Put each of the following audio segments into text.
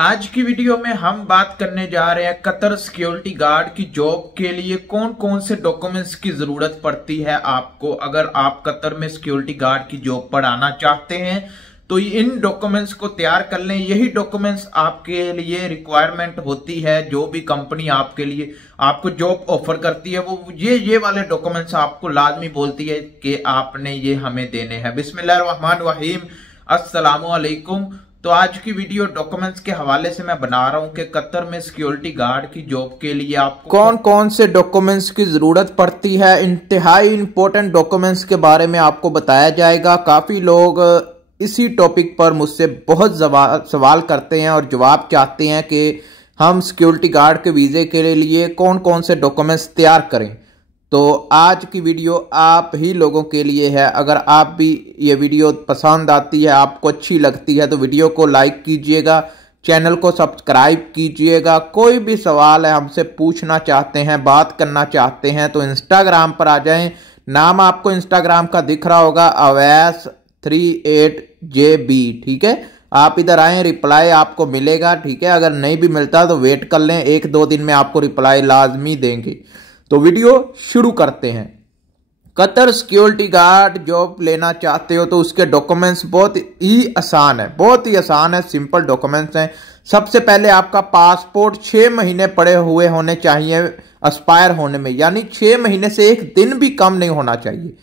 आज की वीडियो में हम बात करने जा रहे हैं कतर सिक्योरिटी गार्ड की जॉब के लिए कौन कौन से डॉक्यूमेंट्स की जरूरत पड़ती है आपको। अगर आप कतर में सिक्योरिटी गार्ड की जॉब पर आना चाहते हैं तो इन डॉक्यूमेंट्स को तैयार कर लें। यही डॉक्यूमेंट्स आपके लिए रिक्वायरमेंट होती है। जो भी कंपनी आपके लिए आपको जॉब ऑफर करती है वो ये वाले डॉक्यूमेंट्स आपको लाजमी बोलती है कि आपने ये हमें देने हैं। बिस्मिल्लाहिर्रहमानिर्रहीम, अस्सलामु अलैकुम। तो आज की वीडियो डॉक्यूमेंट्स के हवाले से मैं बना रहा हूं कि कतर में सिक्योरिटी गार्ड की जॉब के लिए आपको कौन कौन से डॉक्यूमेंट्स की जरूरत पड़ती है। इंतहाई इंपॉर्टेंट डॉक्यूमेंट्स के बारे में आपको बताया जाएगा। काफी लोग इसी टॉपिक पर मुझसे बहुत सवाल करते हैं और जवाब चाहते हैं कि हम सिक्योरिटी गार्ड के वीजे के लिए कौन कौन से डॉक्यूमेंट्स तैयार करें। तो आज की वीडियो आप ही लोगों के लिए है। अगर आप भी ये वीडियो पसंद आती है, आपको अच्छी लगती है तो वीडियो को लाइक कीजिएगा, चैनल को सब्सक्राइब कीजिएगा। कोई भी सवाल है हमसे पूछना चाहते हैं, बात करना चाहते हैं तो इंस्टाग्राम पर आ जाएं। नाम आपको इंस्टाग्राम का दिख रहा होगा, अवैस 38JB। ठीक है, आप इधर आए, रिप्लाई आपको मिलेगा। ठीक है, अगर नहीं भी मिलता तो वेट कर लें, 1-2 दिन में आपको रिप्लाई लाजमी देंगे। तो वीडियो शुरू करते हैं। कतर सिक्योरिटी गार्ड जॉब लेना चाहते हो तो उसके डॉक्यूमेंट्स बहुत ही आसान है, बहुत ही आसान है, सिंपल डॉक्यूमेंट्स हैं। सबसे पहले आपका पासपोर्ट 6 महीने पड़े हुए होने चाहिए एक्सपायर होने में, यानी 6 महीने से एक दिन भी कम नहीं होना चाहिए।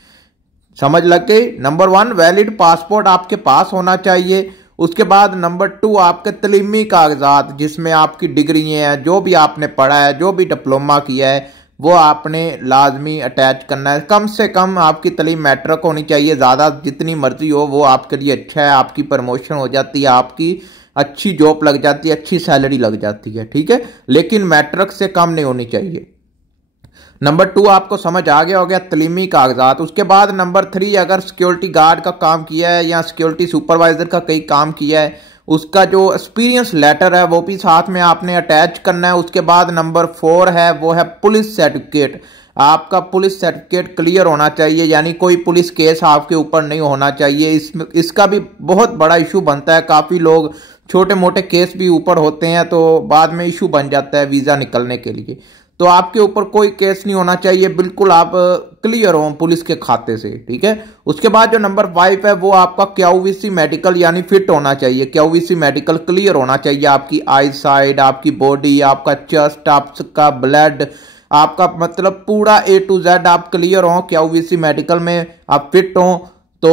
समझ लग गई। नंबर 1, वैलिड पासपोर्ट आपके पास होना चाहिए। उसके बाद नंबर 2, आपके तलीमी कागजात जिसमें आपकी डिग्री है, जो भी आपने पढ़ा है, जो भी डिप्लोमा किया है वो आपने लाजमी अटैच करना है। कम से कम आपकी तलीम मैट्रिक होनी चाहिए, ज़्यादा जितनी मर्जी हो वो आपके लिए अच्छा है। आपकी प्रमोशन हो जाती है, आपकी अच्छी जॉब लग जाती है, अच्छी सैलरी लग जाती है। ठीक है, लेकिन मैट्रिक से कम नहीं होनी चाहिए। नंबर 2 आपको समझ आ गया हो गया, तलीमी कागजात। उसके बाद नंबर 3, अगर सिक्योरिटी गार्ड का काम किया है या सिक्योरिटी सुपरवाइजर का कई काम किया है उसका जो एक्सपीरियंस लेटर है वो भी साथ में आपने अटैच करना है। उसके बाद नंबर 4 है, वो है पुलिस सर्टिफिकेट। आपका पुलिस सर्टिफिकेट क्लियर होना चाहिए, यानी कोई पुलिस केस आपके ऊपर नहीं होना चाहिए। इसका भी बहुत बड़ा इशू बनता है। काफ़ी लोग छोटे मोटे केस भी ऊपर होते हैं तो बाद में इशू बन जाता है वीज़ा निकलने के लिए। तो आपके ऊपर कोई केस नहीं होना चाहिए, बिल्कुल आप क्लियर हो पुलिस के खाते से। ठीक है, उसके बाद जो नंबर 5 है वो आपका QVC मेडिकल यानी फिट होना चाहिए। QVC मेडिकल क्लियर होना चाहिए। आपकी आई साइड, आपकी बॉडी, आपका चेस्ट, आपका ब्लड, आपका मतलब पूरा A to Z आप क्लियर हो। QVC मेडिकल में आप फिट हो तो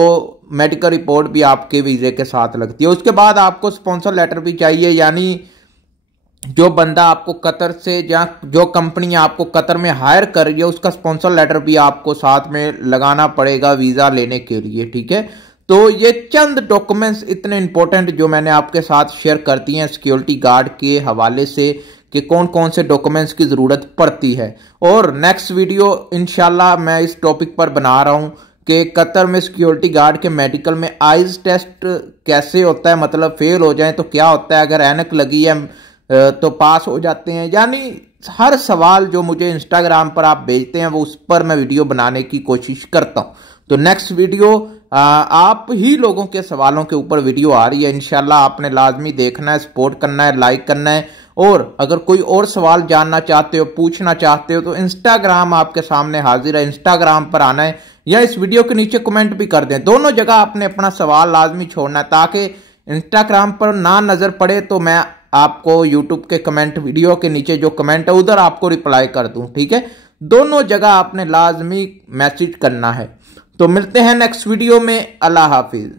मेडिकल रिपोर्ट भी आपके वीजे के साथ लगती है। उसके बाद आपको स्पॉन्सर लेटर भी चाहिए, यानी जो बंदा आपको कतर से या जो कंपनी आपको कतर में हायर कर रही है उसका स्पॉन्सर लेटर भी आपको साथ में लगाना पड़ेगा वीजा लेने के लिए। ठीक है, तो ये चंद डॉक्यूमेंट्स इतने इंपॉर्टेंट जो मैंने आपके साथ शेयर कर दिए हैं सिक्योरिटी गार्ड के हवाले से कि कौन कौन से डॉक्यूमेंट्स की जरूरत पड़ती है। और नेक्स्ट वीडियो इंशाल्लाह मैं इस टॉपिक पर बना रहा हूं कि कतर में सिक्योरिटी गार्ड के मेडिकल में आइज टेस्ट कैसे होता है, मतलब फेल हो जाए तो क्या होता है, अगर ऐनक लगी है तो पास हो जाते हैं। यानी हर सवाल जो मुझे इंस्टाग्राम पर आप भेजते हैं वो उस पर मैं वीडियो बनाने की कोशिश करता हूं। तो नेक्स्ट वीडियो आप ही लोगों के सवालों के ऊपर वीडियो आ रही है। इंशाल्लाह आपने लाजमी देखना है, सपोर्ट करना है, लाइक करना है। और अगर कोई और सवाल जानना चाहते हो, पूछना चाहते हो तो इंस्टाग्राम आपके सामने हाजिर है, इंस्टाग्राम पर आना है या इस वीडियो के नीचे कमेंट भी कर दें। दोनों जगह आपने अपना सवाल लाजमी छोड़ना है ताकि इंस्टाग्राम पर ना नजर पड़े तो मैं आपको यूट्यूब के कमेंट वीडियो के नीचे जो कमेंट है उधर आपको रिप्लाई कर दूं। ठीक है, दोनों जगह आपने लाजमी मैसेज करना है। तो मिलते हैं नेक्स्ट वीडियो में। अल्लाह हाफिज।